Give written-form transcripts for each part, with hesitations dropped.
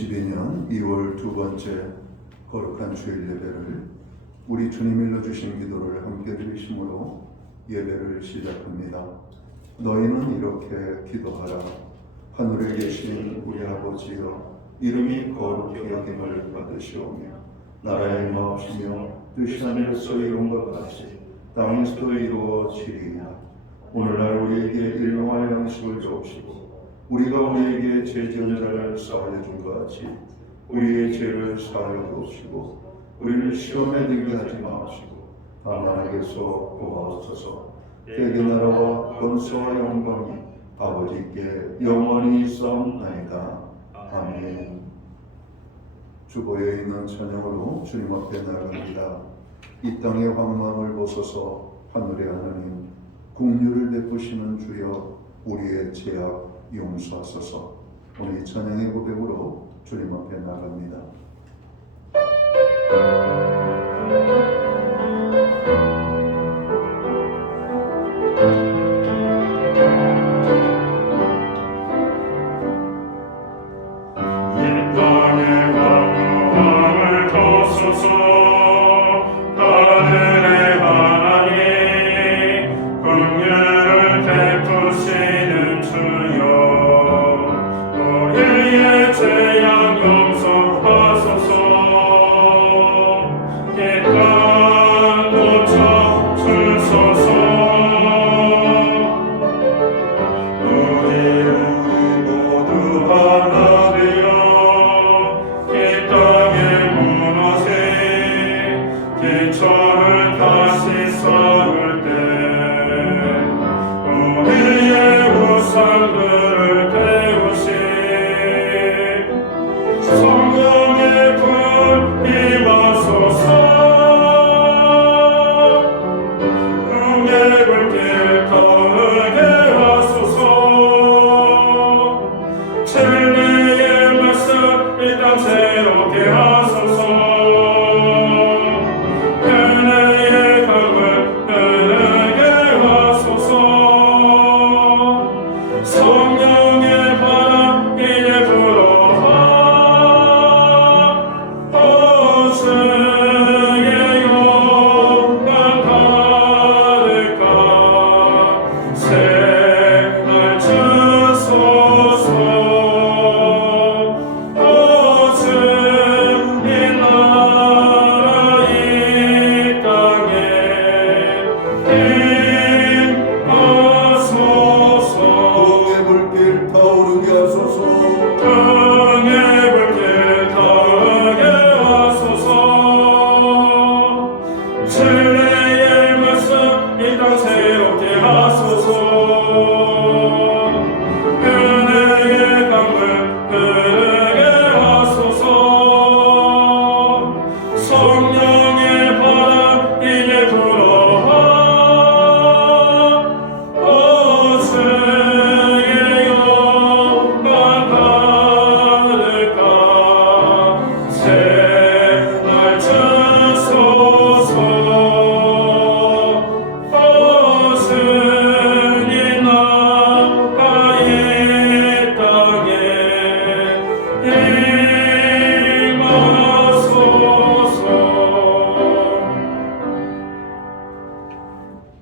2022년 2월 두 번째 거룩한 주일 예배를 우리 주님 일러주신 기도를 함께 드리심으로 예배를 시작합니다. 너희는 이렇게 기도하라. 하늘에 계신 우리 아버지여, 이름이 거룩히 여김을 받으시오며 나라의 마옵시며 뜻이 하늘에서 이룬 것 같이 땅에서도 이루어지리이다. 오늘날 우리에게 일용할 양식을 주옵시고 우리가 우리에게 죄 지은 자를 사하여 준 것 같이 우리의 죄를 사하여 주옵시고 우리를 시험에 들게 하지 마옵시고 다만 악에서 구하옵소서. 대개 나라와 권세와 영광이 아버지께 영원히 있사옵나이다. 아멘. 주보에 있는 찬양으로 주님 앞에 나아갑니다. 이 땅의 황망을 벗어서 하늘의 하나님, 긍휼을 베푸시는 주여 우리의 죄악 용서하소서. 오늘 이 찬양의 고백으로 주님 앞에 나아갑니다.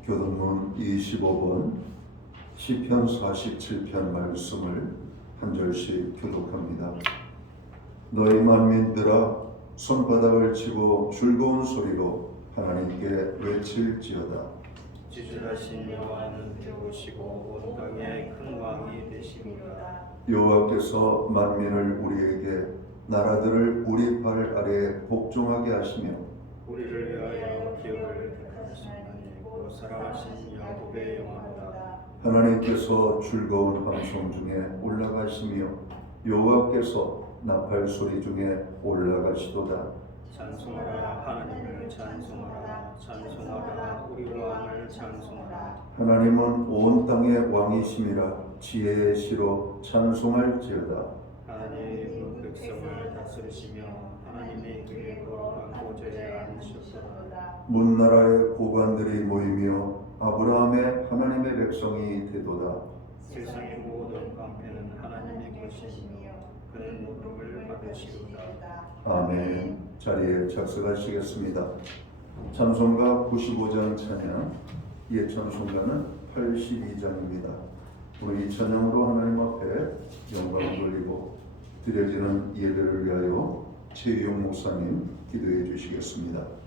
교동문 25번 시편 47편 말씀을 한 절씩 교독합니다. 너희 만민들아, 손바닥을 치고 즐거운 소리로 하나님께 외칠지어다. 지존하신 여호와는 배우시고 온 땅의 큰 왕이 되십니다. 여호와께서 만민을 우리에게, 나라들을 우리 발 아래에 복종하게 하시며 우리를 위하여 기업을 택하시나니 사랑하신 야곱의 영광이다. 하나님께서 즐거운 함성 중에 올라가시며 여호와께서 나팔 소리 중에 올라가시도다. 찬송하라, 하나님을 찬송하라. 찬송하라, 우리 왕을 찬송하라. 하나님은 온 땅의 왕이심이라 지혜의 시로 찬송할지어다. 하나님의 백성을 다스리시며 하나님의 길에 거룩한 보좌에 앉으셨도다. 문나라의 고관들이 모이며 아브라함의 하나님의 백성이 되도다. 세상의 모든 깡패는 하나님의 것이시며 그는 노름을 받으시리로다. 아멘. 자리에 착석하시겠습니다. 찬송가 95장 찬양, 옛 찬송가는 82장입니다. 오늘 이 찬양으로 하나님 앞에 영광을 돌리고 드려지는 예배를 위하여 최유용 목사님 기도해 주시겠습니다.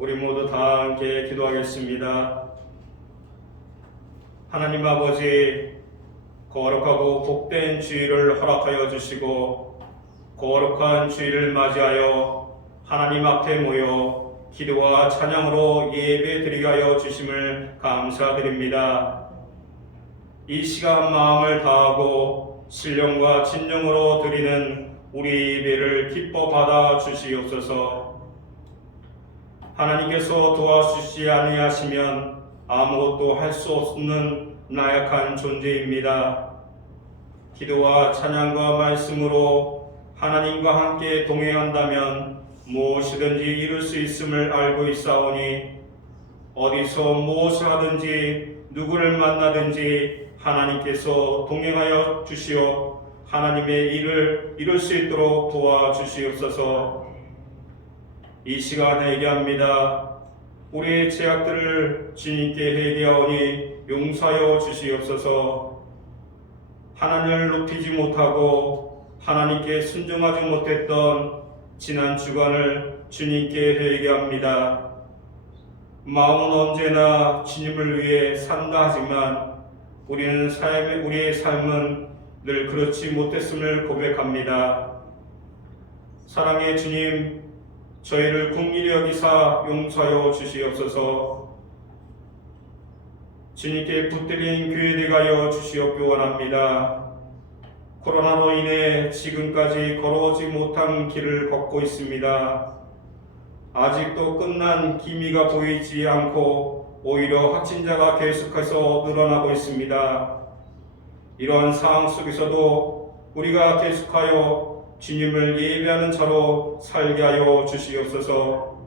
우리 모두 다 함께 기도하겠습니다. 하나님 아버지, 거룩하고 복된 주일을 허락하여 주시고 거룩한 주일을 맞이하여 하나님 앞에 모여 기도와 찬양으로 예배 드리게 하여 주심을 감사드립니다. 이 시간 마음을 다하고 신령과 진정으로 드리는 우리 예배를 기뻐 받아 주시옵소서. 하나님께서 도와주시지 아니하시면 아무것도 할 수 없는 나약한 존재입니다. 기도와 찬양과 말씀으로 하나님과 함께 동행한다면 무엇이든지 이룰 수 있음을 알고 있사오니 어디서 무엇을 하든지 누구를 만나든지 하나님께서 동행하여 주시어 하나님의 일을 이룰 수 있도록 도와주시옵소서. 이 시간에 얘기합니다. 우리의 죄악들을 주님께 회개하오니 용서하여 주시옵소서. 하나님을 높이지 못하고 하나님께 순종하지 못했던 지난 주간을 주님께 회개합니다. 마음은 언제나 주님을 위해 산다 하지만 우리의 삶은 늘 그렇지 못했음을 고백합니다. 사랑의 주님, 저희를 긍휼히 여기사 용서하여 주시옵소서. 주님께 붙들린 교회 되게 하여 주시옵기 원합니다. 코로나로 인해 지금까지 걸어오지 못한 길을 걷고 있습니다. 아직도 끝난 기미가 보이지 않고 오히려 확진자가 계속해서 늘어나고 있습니다. 이러한 상황 속에서도 우리가 계속하여 주님을 예배하는 자로 살게 하여 주시옵소서.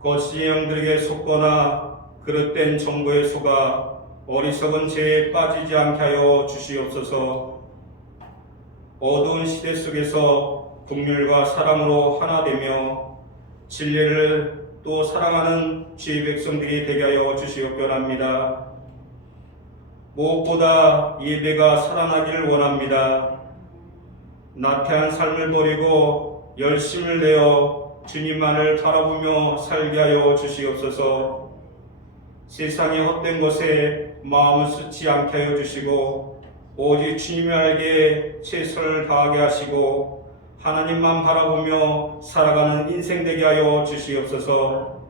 거짓 영들에게 속거나 그릇된 정보에 속아 어리석은 죄에 빠지지 않게 하여 주시옵소서. 어두운 시대 속에서 긍휼과 사랑으로 하나 되며 진리를 또 사랑하는 주의 백성들이 되게 하여 주시옵기 원합니다. 무엇보다 예배가 살아나기를 원합니다. 나태한 삶을 버리고 열심을 내어 주님만을 바라보며 살게 하여 주시옵소서. 세상의 헛된 것에 마음을 쏟지 않게 하여 주시고 오직 주님을 알게 최선을 다하게 하시고 하나님만 바라보며 살아가는 인생 되게 하여 주시옵소서.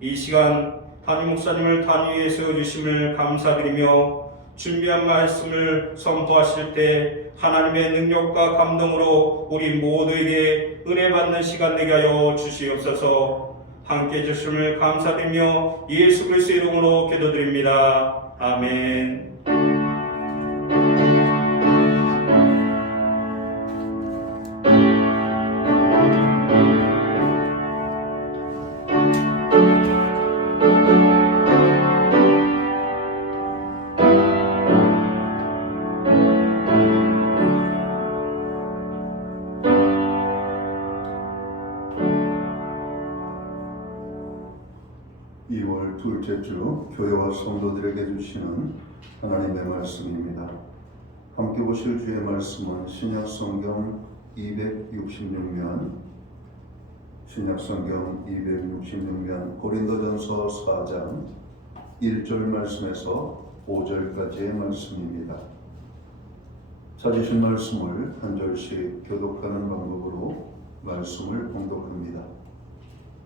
이 시간 담임 목사님을 단위에 세워주심을 감사드리며 준비한 말씀을 선포하실 때 하나님의 능력과 감동으로 우리 모두에게 은혜 받는 시간 되게 하여 주시옵소서. 함께 해주심을 감사드리며 예수 그리스도의 이름으로 기도드립니다. 아멘. 둘째 주 교회와 성도들에게 주시는 하나님의 말씀입니다. 함께 보실 주의 말씀은 신약성경 266면 고린도전서 4장 1절 말씀에서 5절까지의 말씀입니다. 찾으신 말씀을 한 절씩 교독하는 방법으로 말씀을 봉독합니다.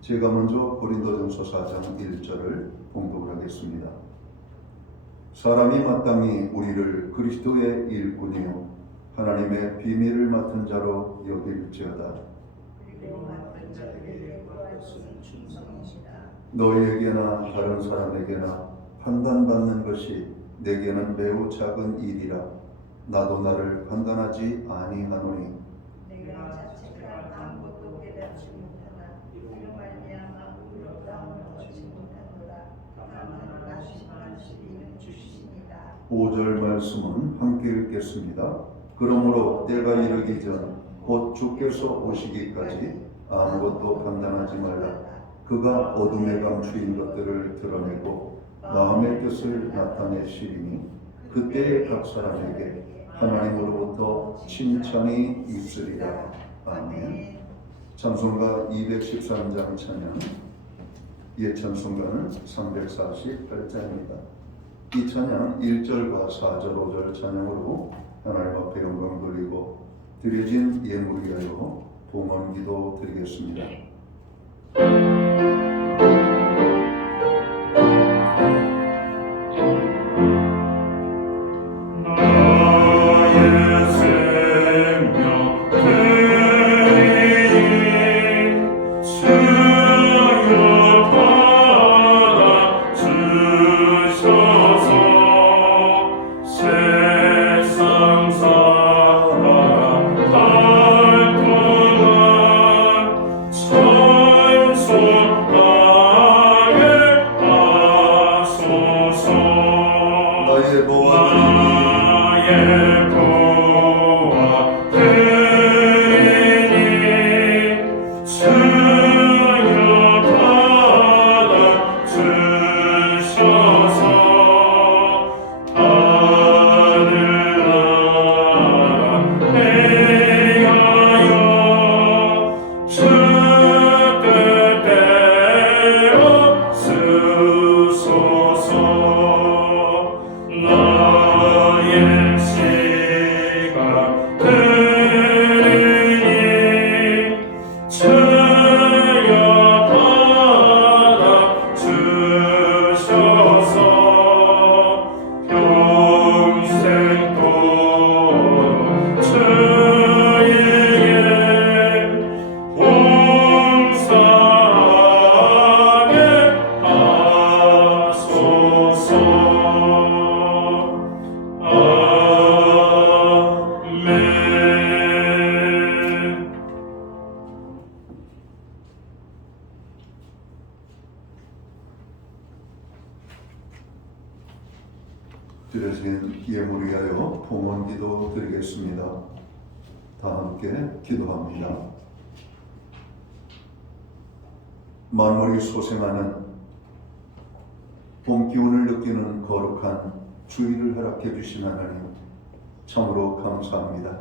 제가 먼저 고린도전서 4장 1절을 봉독을 하겠습니다. 사람이 마땅히 우리를 그리스도의 일꾼이요 하나님의 비밀을 맡은 자로 여길지어다. 너희에게나 다른 사람에게나 판단받는 것이 내게는 매우 작은 일이라 나도 나를 판단하지 아니하노니 오절 말씀은 함께 읽겠습니다. 그러므로 때가 이르기 전 곧 주께서 오시기까지 아무것도 판단하지 말라. 그가 어둠에 감추인 것들을 드러내고 마음의 뜻을 나타내시리니 그때에 각 사람에게 하나님으로부터 칭찬이 있으리라. 아멘. 찬송가 213장 찬양, 옛 찬송가는 348장입니다. 이 찬양 1절과 4절, 5절 찬양으로 하나님 앞에 영광 돌리고 드려진 예물 위하여 봉헌기도 드리겠습니다. So 예물 위하여 봉헌기도 드리겠습니다. 다 함께 기도합니다. 만물이 소생하는 봄 기운을 느끼는 거룩한 주일을 허락해 주신 하나님, 참으로 감사합니다.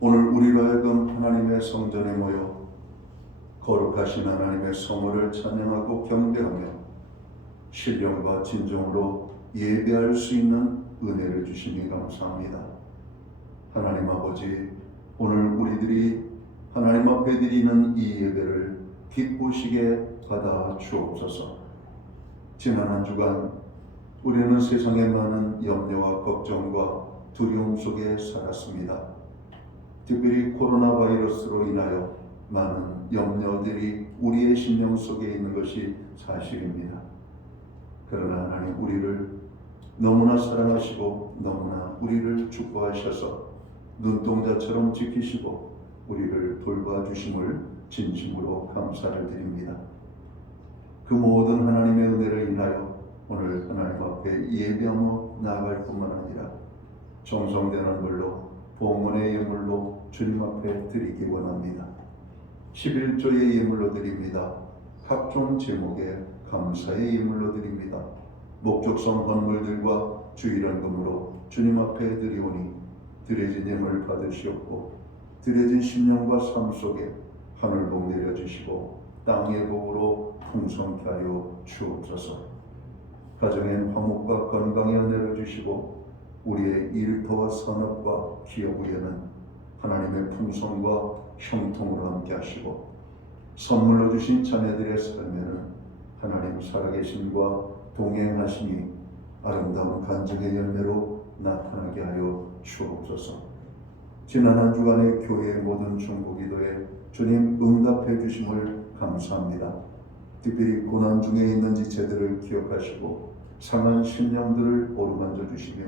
오늘 우리로 하여금 하나님의 성전에 모여 거룩하신 하나님의 성호를 찬양하고 경배하며 신령과 진정으로 예배할 수 있는 은혜를 주시니 감사합니다. 하나님 아버지, 오늘 우리들이 하나님 앞에 드리는 이 예배를 기쁘시게 받아 주옵소서. 지난 한 주간 우리는 세상의 많은 염려와 걱정과 두려움 속에 살았습니다. 특별히 코로나 바이러스로 인하여 많은 염려들이 우리의 심령 속에 있는 것이 사실입니다. 그러나 하나님, 우리를 너무나 사랑하시고 너무나 우리를 축복하셔서 눈동자처럼 지키시고 우리를 돌봐주심을 진심으로 감사를 드립니다. 그 모든 하나님의 은혜를 인하여 오늘 하나님 앞에 예배하며 나아갈 뿐만 아니라 정성되는 물로 봉헌의 예물로 주님 앞에 드리기 원합니다. 11조의 예물로 드립니다. 각종 제목의 감사의 예물로 드립니다. 목적성 헌물들과 주일헌금으로 주님 앞에 드리오니 드려진 예물 받으시옵고 드려진 심령과 삶 속에 하늘복 내려주시고 땅의 복으로 풍성케 하여 주옵소서. 가정엔 화목과 건강에 내려주시고 우리의 일터와 산업과 기업의에는 하나님의 풍성과 형통으로 함께 하시고 선물로 주신 자녀들의 삶에는 하나님 살아계심과 동행하심이 아름다운 간증의 열매로 나타나게 하여 주옵소서. 지난 한 주간의 교회의 모든 중보기도에 주님 응답해 주심을 감사합니다. 특별히 고난 중에 있는 지체들을 기억하시고 상한 심령들을 어루만져 주시며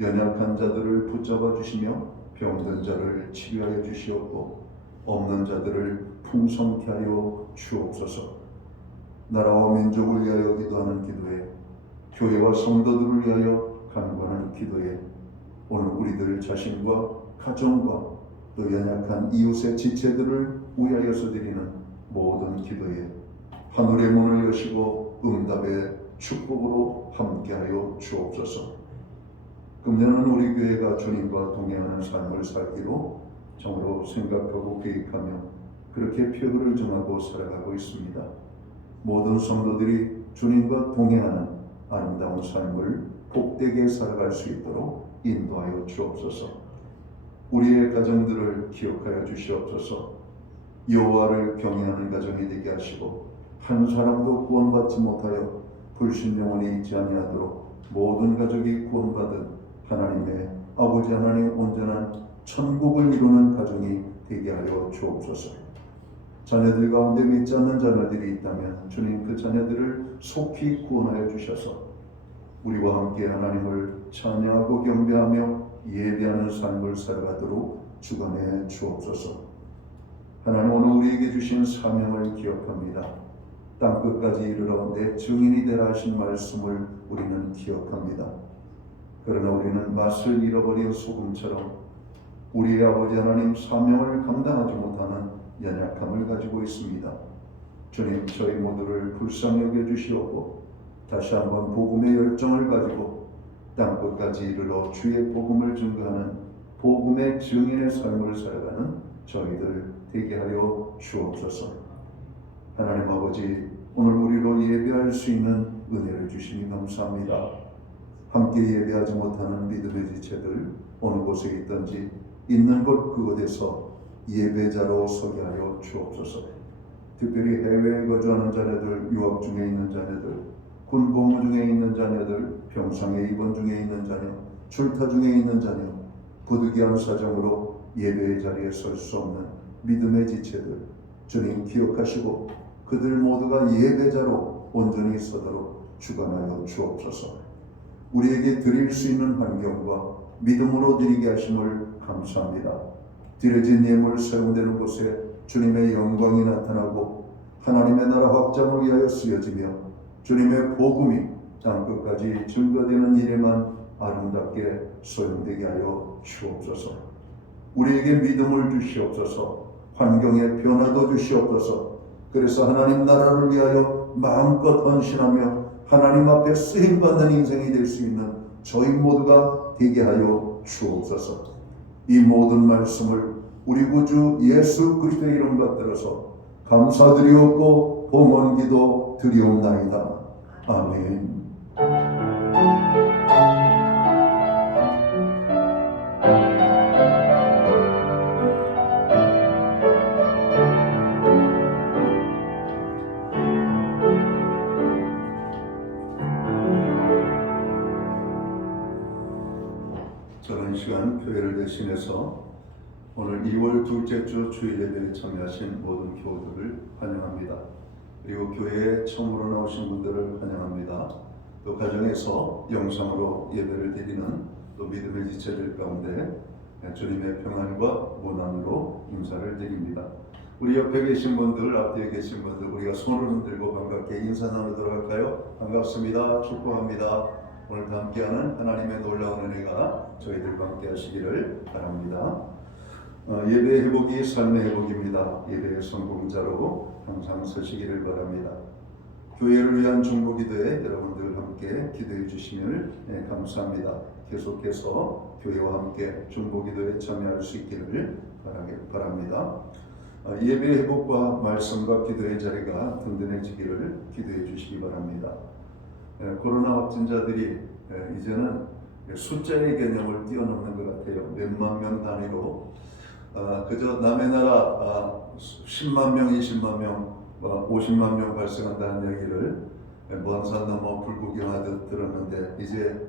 연약한 자들을 붙잡아 주시며 병든 자를 치료하여 주시옵고 없는 자들을 풍성케 하여 주옵소서. 나라와 민족을 위하여 기도하는 기도에 교회와 성도들을 위하여 간구하는 기도에 오늘 우리들 자신과 가정과 또 연약한 이웃의 지체들을 위하여서 드리는 모든 기도에 하늘의 문을 여시고 응답의 축복으로 함께하여 주옵소서. 금년은 우리 교회가 주님과 동행하는 삶을 살기로 정으로 생각하고 계획하며 그렇게 표를 정하고 살아가고 있습니다. 모든 성도들이 주님과 동행하는 아름다운 삶을 복되게 살아갈 수 있도록 인도하여 주옵소서. 우리의 가정들을 기억하여 주시옵소서. 여호와를 경외하는 가정이 되게 하시고 한 사람도 구원받지 못하여 불신영혼이 있지 아니하도록 모든 가족이 구원받은 하나님의 아버지 하나님 온전한 천국을 이루는 가정이 되게 하여 주옵소서. 자녀들 가운데 믿지 않는 자녀들이 있다면 주님 그 자녀들을 속히 구원하여 주셔서 우리와 함께 하나님을 찬양하고 경배하며 예배하는 삶을 살아가도록 주관해 주옵소서. 하나님, 오늘 우리에게 주신 사명을 기억합니다. 땅끝까지 이르러 내 증인이 되라 하신 말씀을 우리는 기억합니다. 그러나 우리는 맛을 잃어버린 소금처럼 우리의 아버지 하나님 사명을 감당하지 못하는 연약함을 가지고 있습니다. 주님, 저희 모두를 불쌍히 여겨주시옵고 다시 한번 복음의 열정을 가지고 땅끝까지 이르러 주의 복음을 증거하는 복음의 증인의 삶을 살아가는 저희들 되게 하여 주옵소서. 하나님 아버지, 오늘 우리로 예배할 수 있는 은혜를 주시니 감사합니다. 함께 예배하지 못하는 믿음의 지체들 어느 곳에 있든지 있는 곳 그곳에서 예배자로 서게 하여 주옵소서. 특별히 해외에 거주하는 자녀들, 유학 중에 있는 자녀들, 군복무 중에 있는 자녀들, 병상에 입원 중에 있는 자녀, 출타 중에 있는 자녀, 부득이한 사정으로 예배의 자리에 설 수 없는 믿음의 지체들 주님 기억하시고 그들 모두가 예배자로 온전히 서도록 주관하여 주옵소서. 우리에게 드릴 수 있는 환경과 믿음으로 드리게 하심을 감사합니다. 드려진 예물 사용되는 곳에 주님의 영광이 나타나고 하나님의 나라 확장을 위하여 쓰여지며 주님의 복음이 땅끝까지 증거되는 일에만 아름답게 소용되게 하여 주옵소서. 우리에게 믿음을 주시옵소서. 환경에 변화도 주시옵소서. 그래서 하나님 나라를 위하여 마음껏 헌신하며 하나님 앞에 쓰임받는 인생이 될 수 있는 저희 모두가 되게 하여 주옵소서. 이 모든 말씀을 우리 구주 예수 그리스도의 이름 받들어서 감사드리옵고 봉헌기도 드리옵나이다. 아멘. 저는 이 시간 교회를 대신해서 오늘 2월 둘째 주 주일 예배에 참여하신 모든 교우들을 환영합니다. 그리고 교회에 처음으로 나오신 분들을 환영합니다. 또 가정에서 영상으로 예배를 드리는 또 믿음의 지체들 가운데 주님의 평안과 원한으로 인사를 드립니다. 우리 옆에 계신 분들, 앞뒤에 계신 분들, 우리가 손을 흔들고 반갑게 인사 나누도록 할까요? 반갑습니다. 축복합니다. 오늘도 함께하는 하나님의 놀라운 은혜가 저희들과 함께 하시기를 바랍니다. 예배의 회복이 삶의 회복입니다. 예배의 성공자로 항상 서시기를 바랍니다. 교회를 위한 중보기도에 여러분들 함께 기도해 주시면 감사합니다. 계속해서 교회와 함께 중보기도에 참여할 수 있기를 바랍니다. 예배의 회복과 말씀과 기도의 자리가 든든해지기를 기도해 주시기 바랍니다. 코로나 확진자들이 이제는 숫자의 개념을 뛰어넘는 것 같아요. 몇만 명 단위로 그저 남의 나라 10만 명, 20만 명, 50만 명 발생한다는 얘기를 먼 산 넘어 불구경하듯 들었는데 이제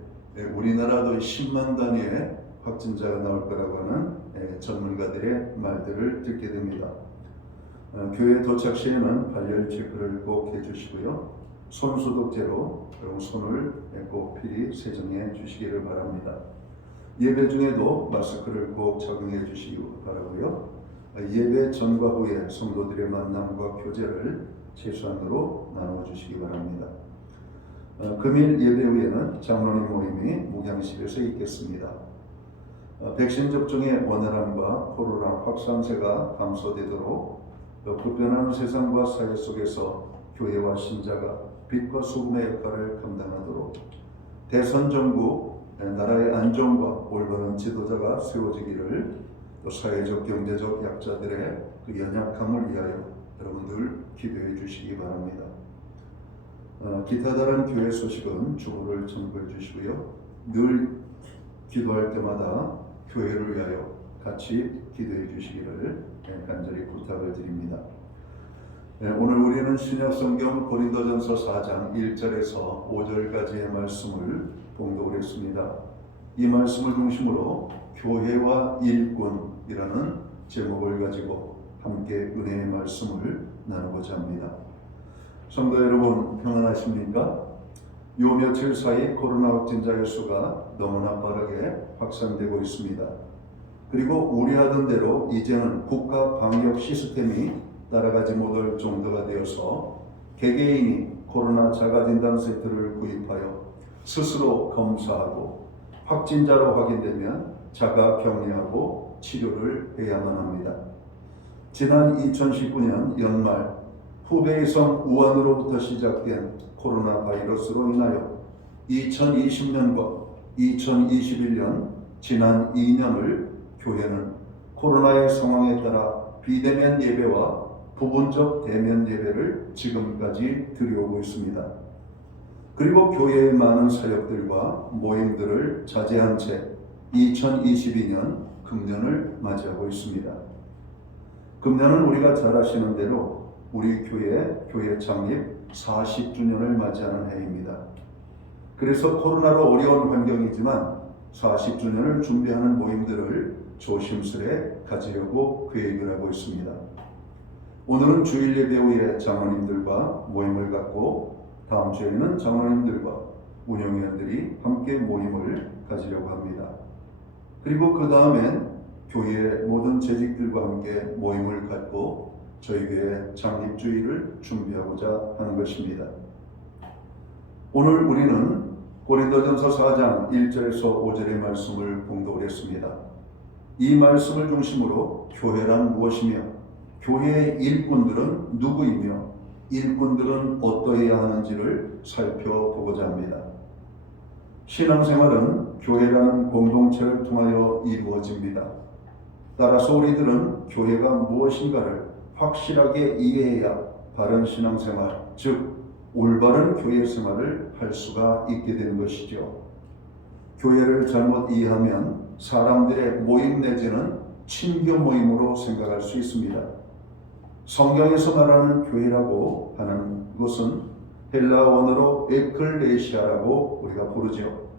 우리나라도 10만 단위의 확진자가 나올 거라고 하는 전문가들의 말들을 듣게 됩니다. 교회 도착 시에는 발열 체크를 꼭 해주시고요. 손소독제로 손을 꼭 필히 세정해 주시기를 바랍니다. 예배 중에도 마스크를 꼭 착용해 주시기 바라고요. 예배 전과 후에 성도들의 만남과 교제를 최소한으로 나눠 주시기 바랍니다. 금일 예배 후에는 장로님 모임이 목양실에서 있겠습니다. 백신 접종의 원활함과 코로나 확산세가 감소되도록 불변하는 세상과 사회 속에서 교회와 신자가 빛과 소금의 역할을 감당하도록 대선 정부, 나라의 안정과 올바른 지도자가 세워지기를 또 사회적 경제적 약자들의 그 연약함을 위하여 여러분들 기도해 주시기 바랍니다. 기타 다른 교회 소식은 주보를 참고해 주시고요. 늘 기도할 때마다 교회를 위하여 같이 기도해 주시기를 간절히 부탁을 드립니다. 오늘 우리는 신약성경 고린도전서 4장 1절에서 5절까지의 말씀을 봉독을 했습니다. 이 말씀을 중심으로 교회와 일꾼이라는 제목을 가지고 함께 은혜의 말씀을 나누고자 합니다. 성도 여러분 평안하십니까? 요 며칠 사이 코로나 확진자의 수가 너무나 빠르게 확산되고 있습니다. 그리고 우려하던 대로 이제는 국가 방역 시스템이 따라가지 못할 정도가 되어서 개개인이 코로나 자가진단 세트를 구입하여 스스로 검사하고 확진자로 확인되면 자가 격리하고 치료를 해야만 합니다. 지난 2019년 연말 후베이 섬 우한으로부터 시작된 코로나 바이러스로 인하여 2020년과 2021년 지난 2년을 교회는 코로나의 상황에 따라 비대면 예배와 부분적 대면 예배를 지금까지 드려오고 있습니다. 그리고 교회의 많은 사역들과 모임들을 자제한 채 2022년 금년을 맞이하고 있습니다. 금년은 우리가 잘 아시는 대로 우리 교회 창립 40주년을 맞이하는 해입니다. 그래서 코로나로 어려운 환경이지만 40주년을 준비하는 모임들을 조심스레 가지려고 계획을 하고 있습니다. 오늘은 주일 예배 후에 장로님들과 모임을 갖고 다음 주에는 장로님들과 운영위원들이 함께 모임을 가지려고 합니다. 그리고 그 다음엔 교회 모든 재직들과 함께 모임을 갖고 저희 교회 창립주일을 준비하고자 하는 것입니다. 오늘 우리는 고린도전서 4장 1절에서 5절의 말씀을 봉독을 했습니다. 이 말씀을 중심으로 교회란 무엇이며 교회의 일꾼들은 누구이며 일꾼들은 어떠해야 하는지를 살펴보고자 합니다. 신앙생활은 교회라는 공동체를 통하여 이루어집니다. 따라서 우리들은 교회가 무엇인가를 확실하게 이해해야 바른 신앙생활, 즉 올바른 교회 생활을 할 수가 있게 되는 것이죠. 교회를 잘못 이해하면 사람들의 모임 내지는 친교 모임으로 생각할 수 있습니다. 성경에서 말하는 교회라고 하는 것은 헬라 원어로 에클레시아라고 우리가 부르죠.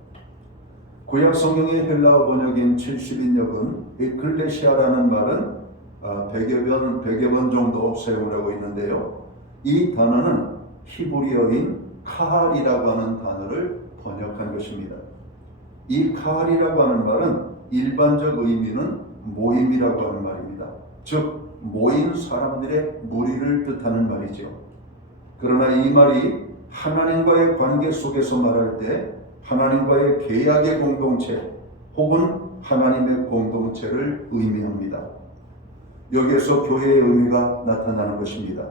구약 성경의 헬라 번역인 70인역은 에클레시아라는 말은 100여 번 정도 사용을 하고 있는데요. 이 단어는 히브리어인 카할이라고 하는 단어를 번역한 것입니다. 이 카할이라고 하는 말은 일반적 의미는 모임이라고 하는 말입니다. 즉 모인 사람들의 무리를 뜻하는 말이죠. 그러나 이 말이 하나님과의 관계 속에서 말할 때 하나님과의 계약의 공동체 혹은 하나님의 공동체를 의미합니다. 여기에서 교회의 의미가 나타나는 것입니다.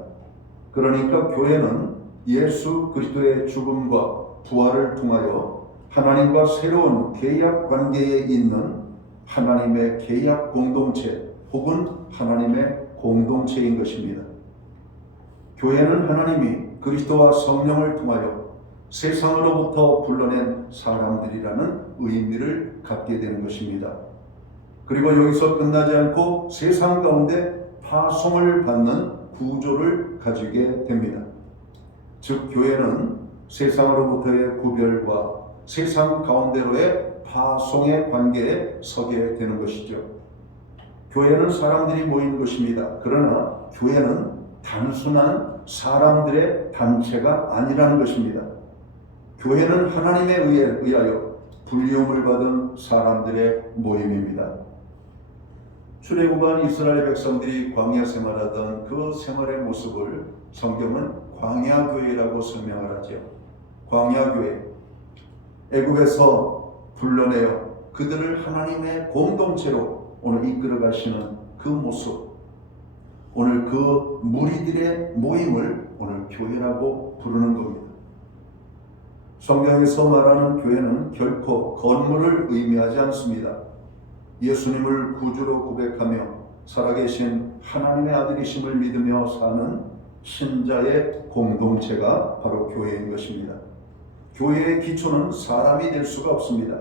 그러니까 교회는 예수 그리스도의 죽음과 부활을 통하여 하나님과 새로운 계약 관계에 있는 하나님의 계약 공동체 혹은 하나님의 공동체인 것입니다. 교회는 하나님이 그리스도와 성령을 통하여 세상으로부터 불러낸 사람들이라는 의미를 갖게 되는 것입니다. 그리고 여기서 끝나지 않고 세상 가운데 파송을 받는 구조를 가지게 됩니다. 즉 교회는 세상으로부터의 구별과 세상 가운데로의 파송의 관계에 서게 되는 것이죠. 교회는 사람들이 모이는 것입니다. 그러나 교회는 단순한 사람들의 단체가 아니라는 것입니다. 교회는 하나님에 의하여 불리움을 받은 사람들의 모임입니다. 출애굽한 이스라엘 백성들이 광야 생활하던 그 생활의 모습을 성경은 광야교회라고 설명을 하죠. 광야교회, 애굽에서 불러내어 그들을 하나님의 공동체로 오늘 이끌어 가시는 그 모습, 오늘 그 무리들의 모임을 오늘 교회라고 부르는 겁니다. 성경에서 말하는 교회는 결코 건물을 의미하지 않습니다. 예수님을 구주로 고백하며 살아계신 하나님의 아들이심을 믿으며 사는 신자의 공동체가 바로 교회인 것입니다. 교회의 기초는 사람이 될 수가 없습니다.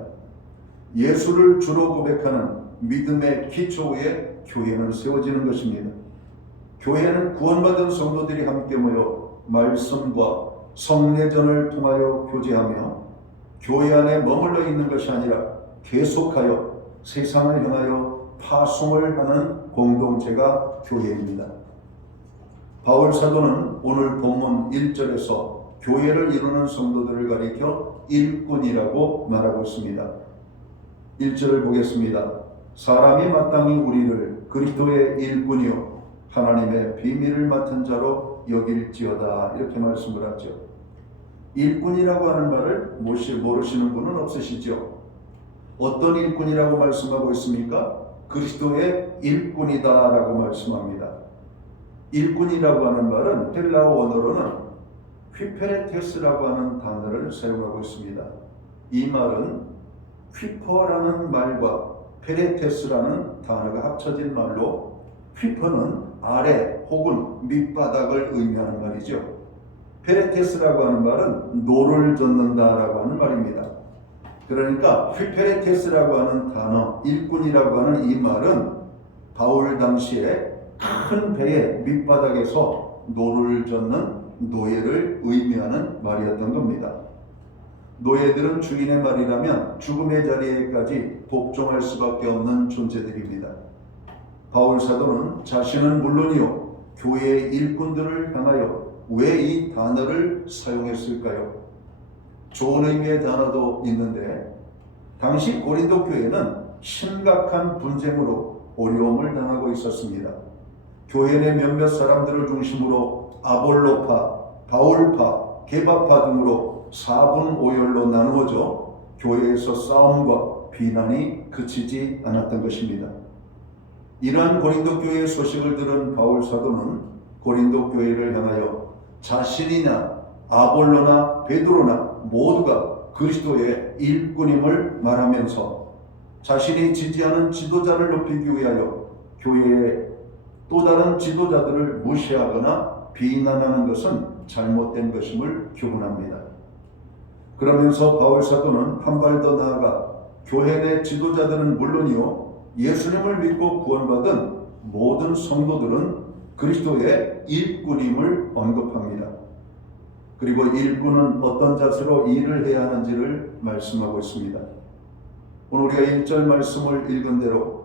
예수를 주로 고백하는 믿음의 기초 위에 교회는 세워지는 것입니다. 교회는 구원받은 성도들이 함께 모여 말씀과 성례전을 통하여 교제하며 교회 안에 머물러 있는 것이 아니라 계속하여 세상을 향하여 파송을 하는 공동체가 교회입니다. 바울 사도는 오늘 본문 1절에서 교회를 이루는 성도들을 가리켜 일꾼이라고 말하고 있습니다. 1절을 보겠습니다. 사람이 마땅히 우리를 그리스도의 일꾼이요 하나님의 비밀을 맡은 자로 여길지어다 이렇게 말씀을 하죠. 일꾼이라고 하는 말을 모르시는 분은 없으시죠? 어떤 일꾼이라고 말씀하고 있습니까? 그리스도의 일꾼이다라고 말씀합니다. 일꾼이라고 하는 말은 헬라어 원어로는 휘페레테스라고 하는 단어를 사용하고 있습니다. 이 말은 휘퍼라는 말과 페레테스라는 단어가 합쳐진 말로 휘퍼는 아래 혹은 밑바닥을 의미하는 말이죠. 페레테스라고 하는 말은 노를 젓는다라고 하는 말입니다. 그러니까 휘페레테스라고 하는 단어, 일꾼이라고 하는 이 말은 바울 당시에 큰 배의 밑바닥에서 노를 젓는 노예를 의미하는 말이었던 겁니다. 노예들은 주인의 말이라면 죽음의 자리에까지 복종할 수밖에 없는 존재들입니다. 바울 사도는 자신은 물론이요 교회의 일꾼들을 향하여 왜 이 단어를 사용했을까요? 좋은 의미의 단어도 있는데 당시 고린도 교회는 심각한 분쟁으로 어려움을 당하고 있었습니다. 교회 내 몇몇 사람들을 중심으로 아볼로파, 바울파, 게바파 등으로 4분 5열로 나누어져 교회에서 싸움과 비난이 그치지 않았던 것입니다. 이러한 고린도 교회의 소식을 들은 바울 사도는 고린도 교회를 향하여 자신이나 아볼로나 베드로나 모두가 그리스도의 일꾼임을 말하면서 자신이 지지하는 지도자를 높이기 위하여 교회의 또 다른 지도자들을 무시하거나 비난하는 것은 잘못된 것임을 교훈합니다. 그러면서 바울 사도는 한 발 더 나아가 교회 내 지도자들은 물론이요 예수님을 믿고 구원받은 모든 성도들은 그리스도의 일꾼임을 언급합니다. 그리고 일꾼은 어떤 자세로 일을 해야 하는지를 말씀하고 있습니다. 오늘 우리가 1절 말씀을 읽은 대로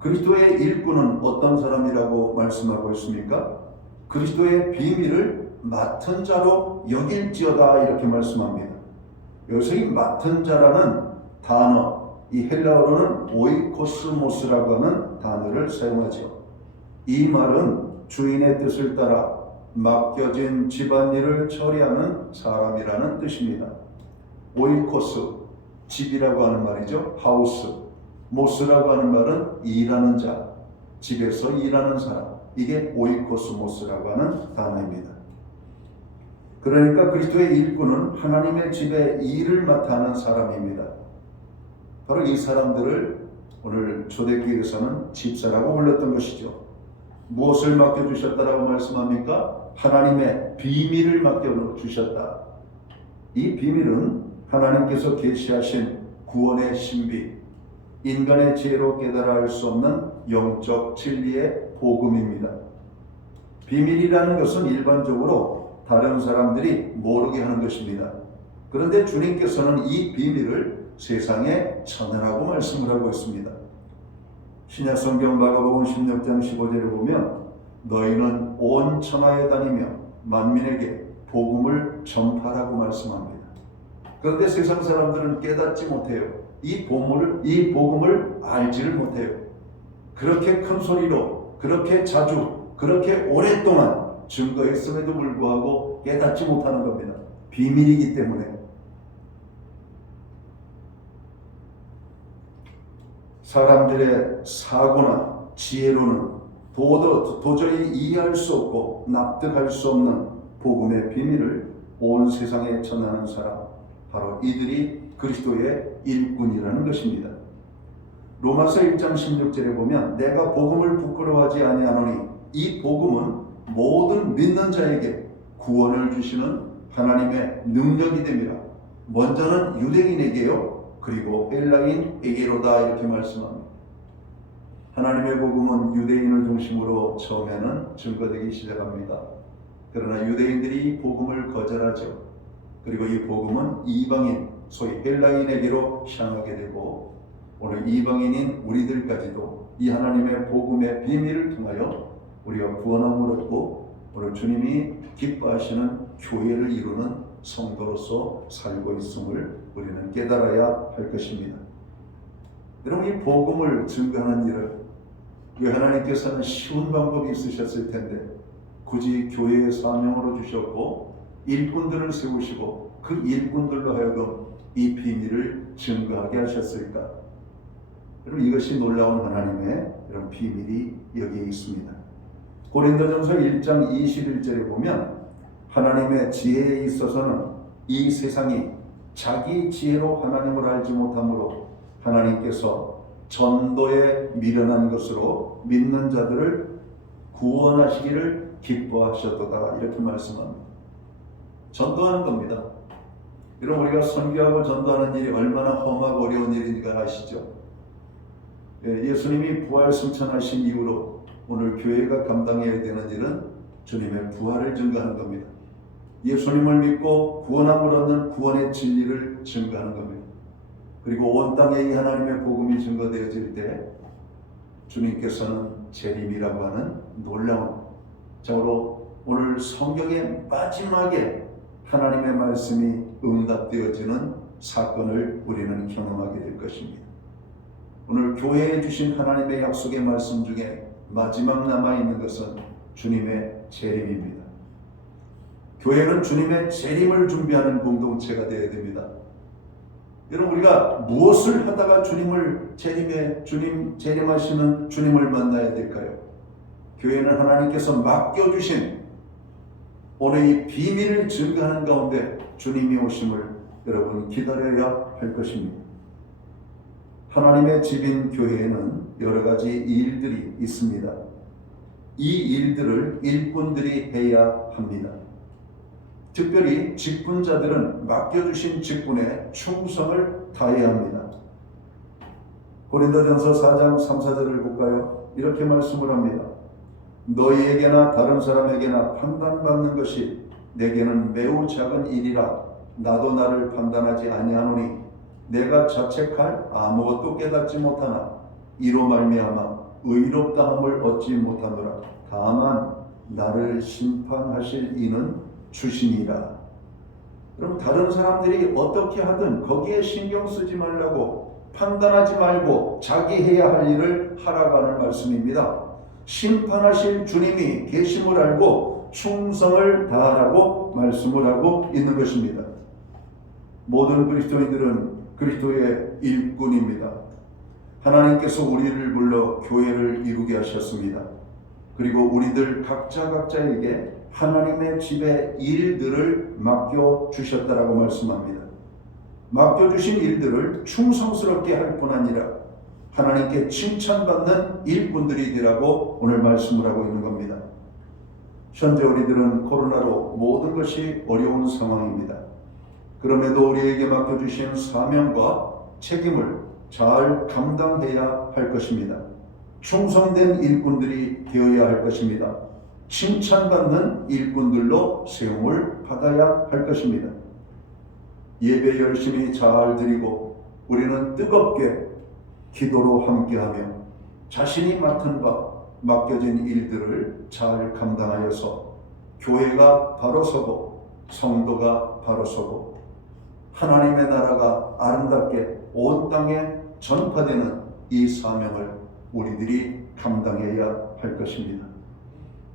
그리스도의 일꾼은 어떤 사람이라고 말씀하고 있습니까? 그리스도의 비밀을 맡은 자로 여길지어다 이렇게 말씀합니다. 여기서 이 맡은 자라는 단어, 이 헬라어로는 오이코스모스라고 하는 단어를 사용하죠. 이 말은 주인의 뜻을 따라 맡겨진 집안일을 처리하는 사람이라는 뜻입니다. 오이코스, 집이라고 하는 말이죠. 하우스. 모스라고 하는 말은 일하는 자, 집에서 일하는 사람. 이게 오이코스모스라고 하는 단어입니다. 그러니까 그리스도의 일꾼은 하나님의 집에 일을 맡아 하는 사람입니다. 바로 이 사람들을 오늘 초대교회에서는 집사라고 불렀던 것이죠. 무엇을 맡겨주셨다라고 말씀합니까? 하나님의 비밀을 맡겨주셨다. 이 비밀은 하나님께서 계시하신 구원의 신비, 인간의 지혜로 깨달아 알 수 없는 영적 진리의 복음입니다. 비밀이라는 것은 일반적으로 다른 사람들이 모르게 하는 것입니다. 그런데 주님께서는 이 비밀을 세상에 전하라고 말씀을 하고 있습니다. 신약성경 마가복음 16장 15절에 보면 너희는 온 천하에 다니며 만민에게 복음을 전파라고 말씀합니다. 그런데 세상 사람들은 깨닫지 못해요. 이 복음을 알지를 못해요. 그렇게 큰 소리로, 그렇게 자주, 그렇게 오랫동안 증거했음에도 불구하고 깨닫지 못하는 겁니다. 비밀이기 때문에. 사람들의 사고나 지혜로는 도저히 이해할 수 없고 납득할 수 없는 복음의 비밀을 온 세상에 전하는 사람, 바로 이들이 그리스도의 일꾼이라는 것입니다. 로마서 1장 16절에 보면 내가 복음을 부끄러워하지 아니하노니 이 복음은 모든 믿는 자에게 구원을 주시는 하나님의 능력이 됨이라. 먼저는 유대인에게요, 그리고 헬라인에게로다 이렇게 말씀합니다. 하나님의 복음은 유대인을 중심으로 처음에는 증거되기 시작합니다. 그러나 유대인들이 이 복음을 거절하죠. 그리고 이 복음은 이방인, 소위 헬라인에게로 향하게 되고 오늘 이방인인 우리들까지도 이 하나님의 복음의 비밀을 통하여 우리가 구원함을 얻고 오늘 주님이 기뻐하시는 교회를 이루는 성도로서 살고 있음을 우리는 깨달아야 할 것입니다. 여러분, 이 복음을 증거하는 일을 왜 하나님께서는 쉬운 방법이 있으셨을 텐데 굳이 교회의 사명으로 주셨고 일꾼들을 세우시고 그 일꾼들로 하여금 이 비밀을 증거하게 하셨을까? 여러분, 이것이 놀라운 하나님의 이런 비밀이 여기에 있습니다. 고린도전서 1장 21절에 보면 하나님의 지혜에 있어서는 이 세상이 자기 지혜로 하나님을 알지 못하므로 하나님께서 전도에 미련한 것으로 믿는 자들을 구원하시기를 기뻐하셨도다 이렇게 말씀합니다. 전도하는 겁니다. 여러분, 우리가 선교하고 전도하는 일이 얼마나 험하고 어려운 일인가 아시죠? 예수님이 부활 승천하신 이후로 오늘 교회가 감당해야 되는 일은 주님의 부활을 증거하는 겁니다. 예수님을 믿고 구원함을 얻는 구원의 진리를 증거하는 겁니다. 그리고 온 땅에 이 하나님의 복음이 증거되어질 때 주님께서는 재림이라고 하는 놀라운, 자로 오늘 성경의 마지막에 하나님의 말씀이 응답되어지는 사건을 우리는 경험하게 될 것입니다. 오늘 교회에 주신 하나님의 약속의 말씀 중에 마지막 남아있는 것은 주님의 재림입니다. 교회는 주님의 재림을 준비하는 공동체가 되어야 됩니다. 여러분, 우리가 무엇을 하다가 재림하시는 주님을 만나야 될까요? 교회는 하나님께서 맡겨주신 오늘 이 비밀을 증거하는 가운데 주님이 오심을 여러분 기다려야 할 것입니다. 하나님의 집인 교회에는 여러 가지 일들이 있습니다. 이 일들을 일꾼들이 해야 합니다. 특별히 직분자들은 맡겨주신 직분에 충성을 다해야 합니다. 고린도전서 4장 3, 4절을 볼까요? 이렇게 말씀을 합니다. 너희에게나 다른 사람에게나 판단받는 것이 내게는 매우 작은 일이라 나도 나를 판단하지 아니하노니 내가 자책할 아무것도 깨닫지 못하나 이로 말미암아 의롭다함을 얻지 못하노라. 다만 나를 심판하실 이는 주시니라. 그럼 다른 사람들이 어떻게 하든 거기에 신경 쓰지 말라고, 판단하지 말고 자기 해야 할 일을 하라고 하는 말씀입니다. 심판하실 주님이 계심을 알고 충성을 다하라고 말씀을 하고 있는 것입니다. 모든 그리스도인들은 그리스도의 일꾼입니다. 하나님께서 우리를 불러 교회를 이루게 하셨습니다. 그리고 우리들 각자에게 하나님의 집의 일들을 맡겨주셨다라고 말씀합니다. 맡겨주신 일들을 충성스럽게 할 뿐 아니라 하나님께 칭찬받는 일꾼들이 되라고 오늘 말씀을 하고 있는 겁니다. 현재 우리들은 코로나로 모든 것이 어려운 상황입니다. 그럼에도 우리에게 맡겨주신 사명과 책임을 잘 감당해야 할 것입니다. 충성된 일꾼들이 되어야 할 것입니다. 칭찬받는 일꾼들로 세움을 받아야 할 것입니다. 예배 열심히 잘 드리고 우리는 뜨겁게 기도로 함께하며 자신이 맡은 바 맡겨진 일들을 잘 감당하여서 교회가 바로 서고 성도가 바로 서고 하나님의 나라가 아름답게 온 땅에 전파되는 이 사명을 우리들이 감당해야 할 것입니다.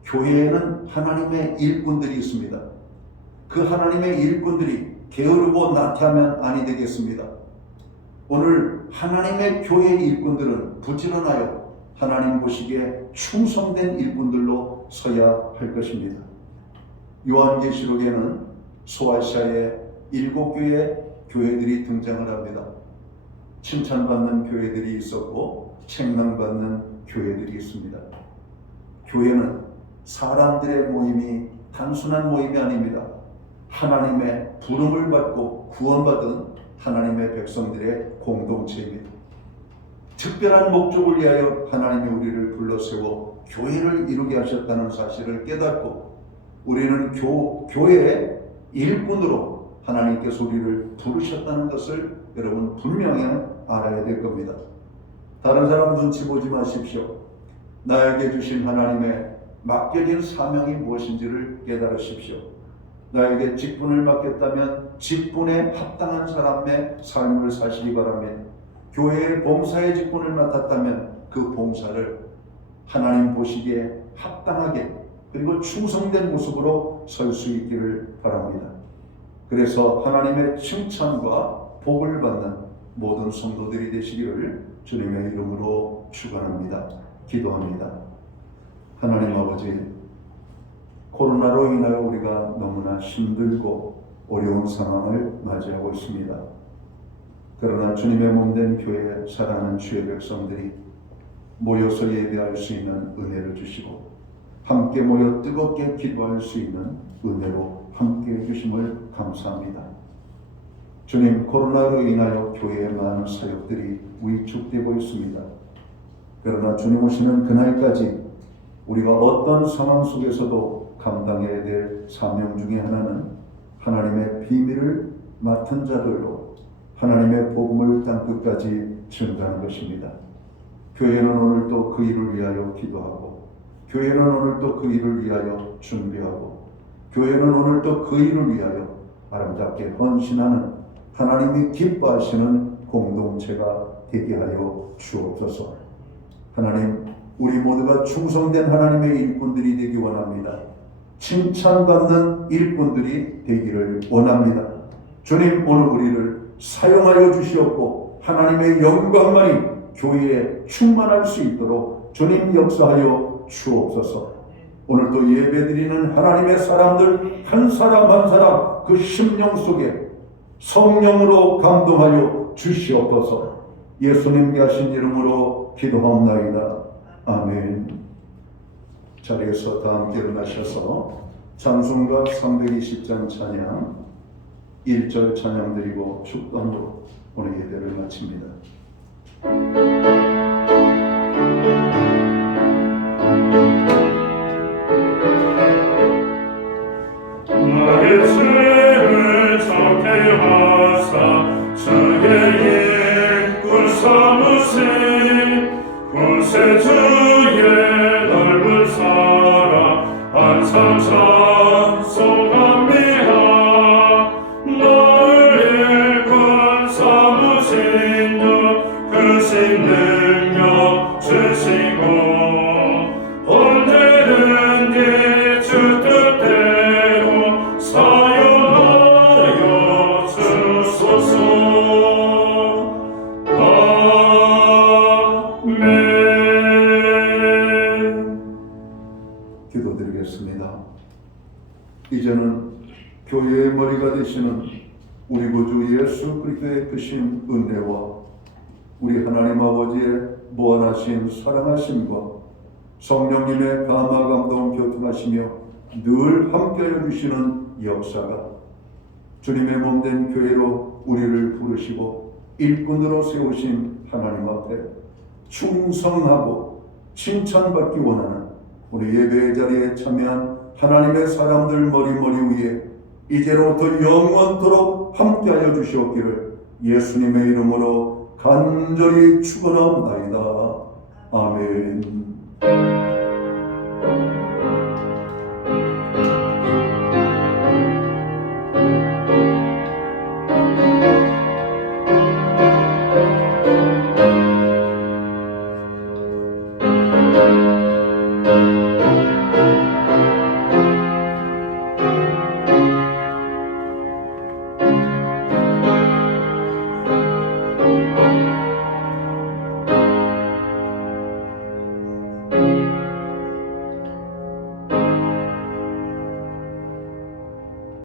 교회에는 하나님의 일꾼들이 있습니다. 그 하나님의 일꾼들이 게으르고 나태하면 아니 되겠습니다. 오늘 하나님의 교회의 일꾼들은 부지런하여 하나님 보시기에 충성된 일꾼들로 서야 할 것입니다. 요한계시록에는 소아시아의 7교회 교회들이 등장을 합니다. 칭찬받는 교회들이 있었고 책망받는 교회들이 있습니다. 교회는 사람들의 모임이 단순한 모임이 아닙니다. 하나님의 부름을 받고 구원받은 하나님의 백성들의 공동체입니다. 특별한 목적을 위하여 하나님이 우리를 불러세워 교회를 이루게 하셨다는 사실을 깨닫고 우리는 교회의 일꾼으로 하나님께서 우리를 부르셨다는 것을 여러분 분명히 알아야 될 겁니다. 다른 사람 눈치 보지 마십시오. 나에게 주신 하나님의 맡겨진 사명이 무엇인지를 깨달으십시오. 나에게 직분을 맡겼다면 직분에 합당한 사람의 삶을 사시기 바랍니다. 교회의 봉사의 직분을 맡았다면 그 봉사를 하나님 보시기에 합당하게 그리고 충성된 모습으로 설 수 있기를 바랍니다. 그래서 하나님의 칭찬과 복을 받는 모든 성도들이 되시기를 주님의 이름으로 축원합니다. 기도합니다. 하나님 아버지, 코로나로 인하여 우리가 너무나 힘들고 어려운 상황을 맞이하고 있습니다. 그러나 주님의 몸된 교회에 사랑하는 주의 백성들이 모여서 예배할 수 있는 은혜를 주시고 함께 모여 뜨겁게 기도할 수 있는 은혜로 함께 해주심을 감사합니다. 주님, 코로나로 인하여 교회의 많은 사역들이 위축되고 있습니다. 그러나 주님 오시는 그날까지 우리가 어떤 상황 속에서도 감당해야 될 사명 중에 하나는 하나님의 비밀을 맡은 자들로 하나님의 복음을 땅끝까지 증가하는 것입니다. 교회는 오늘도 그 일을 위하여 기도하고 교회는 오늘도 그 일을 위하여 준비하고 교회는 오늘도 그 일을 위하여 아름답게 헌신하는 하나님이 기뻐하시는 공동체가 되게 하여 주옵소서. 하나님, 우리 모두가 충성된 하나님의 일꾼들이 되기 원합니다. 칭찬받는 일꾼들이 되기를 원합니다. 주님, 오늘 우리를 사용하여 주시옵고 하나님의 영광만이 교회에 충만할 수 있도록 주님 역사하여 주옵소서. 오늘도 예배드리는 하나님의 사람들 한 사람 한 사람 그 심령 속에 성령으로 감동하여 주시옵소서. 예수님께 하신 이름으로 기도하옵나이다. 아멘. 자리에서 다 함께 일어나셔서 찬송가 320장 찬양 1절 찬양 드리고 축도함으로 오늘 예배를 마칩니다. 나의 죄를 정케 하사 주의 일꾼 삼으신 구세주의 넓은 사랑 항상 찬송합니다. 너를 일꾼 삼으신 주 크신 능력 주시고 언제든지 주 뜻대로 사용하여 주소서. 기도드리겠습니다. 이제는 교회의 머리가 되시는 우리 구주 예수 그리스도의 크신 은혜와 우리 하나님 아버지의 무한하신 사랑하심과 성령님의 감화 감동 교통하시며 늘 함께하여 주시는 역사가 주님의 몸된 교회로 우리를 부르시고 일꾼으로 세우신 하나님 앞에 충성하고 칭찬받기 원하는 우리 예배의 자리에 참여한 하나님의 사람들 머리 위에 이제로부터 영원토록 함께하여 주시옵기를 예수님의 이름으로 간절히 축원하옵나이다. 아멘.